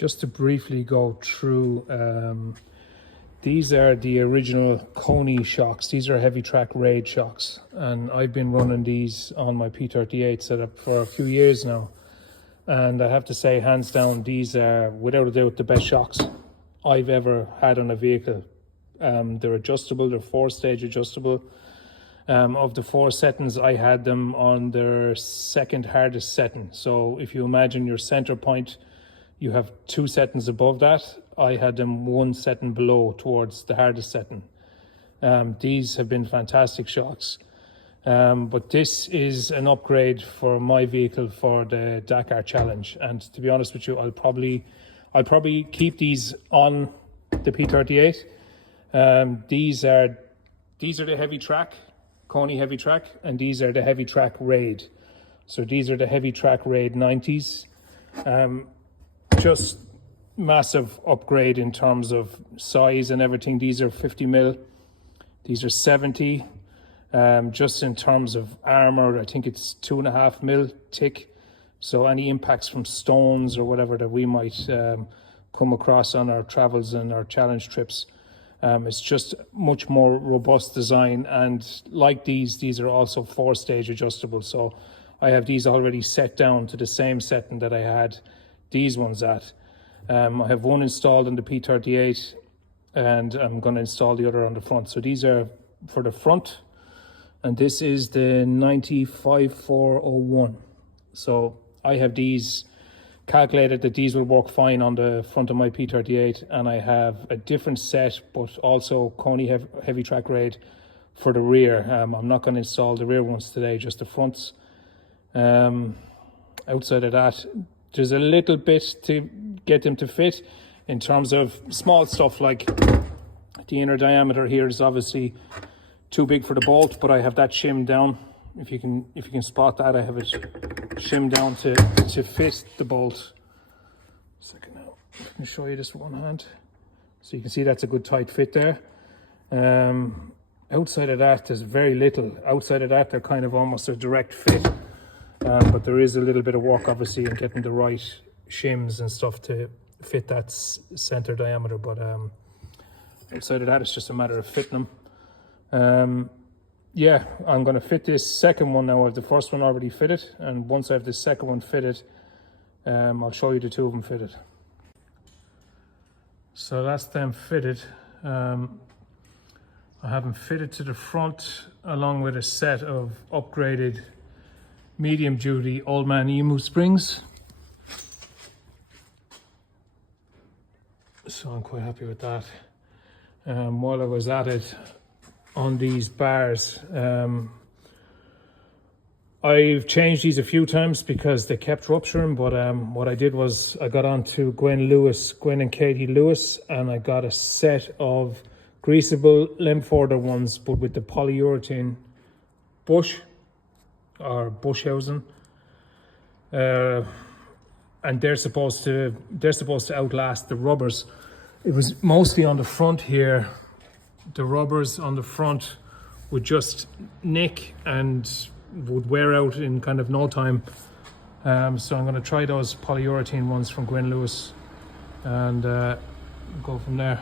just to briefly go through, these are the original Koni shocks. These are heavy track raid shocks, and I've been running these on my P38 setup for a few years now. And I have to say, hands down, these are without a doubt the best shocks I've ever had on a vehicle. They're adjustable, they're 4-stage adjustable. Of the 4 settings, I had them on their second hardest setting. So if you imagine your center point, you have 2 settings above that. I had them 1 setting below towards the hardest setting. These have been fantastic shocks. But this is an upgrade for my vehicle for the Dakar Challenge. And to be honest with you, I'll probably keep these on the P38. These are the heavy track, Koni heavy track, and these are the heavy track raid. So these are the heavy track raid 90s. Just massive upgrade in terms of size and everything. These are 50mm, these are 70. Just in terms of armor, I think it's 2.5mm thick. So any impacts from stones or whatever that we might come across on our travels and our challenge trips, it's just much more robust design. And like these are also 4-stage adjustable. So I have these already set down to the same setting that I had these ones at. I have one installed in the P38, and I'm going to install the other on the front. So these are for the front, and this is the 95401. So I have these calculated that these will work fine on the front of my P38, and I have a different set, but also Koni heavy track raid for the rear. I'm not going to install the rear ones today, just the fronts. Outside of that, there's a little bit to get them to fit in terms of small stuff, like the inner diameter here is obviously too big for the bolt, but I have that shimmed down. If you can spot that, I have it shimmed down to fit the bolt. Second now, I can show you this with one hand. So you can see that's a good tight fit there. Outside of that, there's very little. Outside of that, they're kind of almost a direct fit. But there is a little bit of work, obviously, in getting the right shims and stuff to fit that center diameter. But outside of that, it's just a matter of fitting them. Yeah, I'm going to fit this second one now. I have the first one already fitted, and once I have the second one fitted, I'll show you the 2 of them fitted. So that's them fitted. I have them fitted to the front along with a set of upgraded medium duty Old Man Emu springs. So I'm quite happy with that. While I was at it, on these bars, I've changed these a few times because they kept rupturing, but what I did was I got on to Gwen and Katie Lewis, and I got a set of greasable Lemforder ones, but with the polyurethane bush or bush housing, and they're supposed to outlast the rubbers. It was mostly on the front here. The rubbers on the front would just nick and would wear out in kind of no time. So I'm going to try those polyurethane ones from Gwen Lewis and go from there.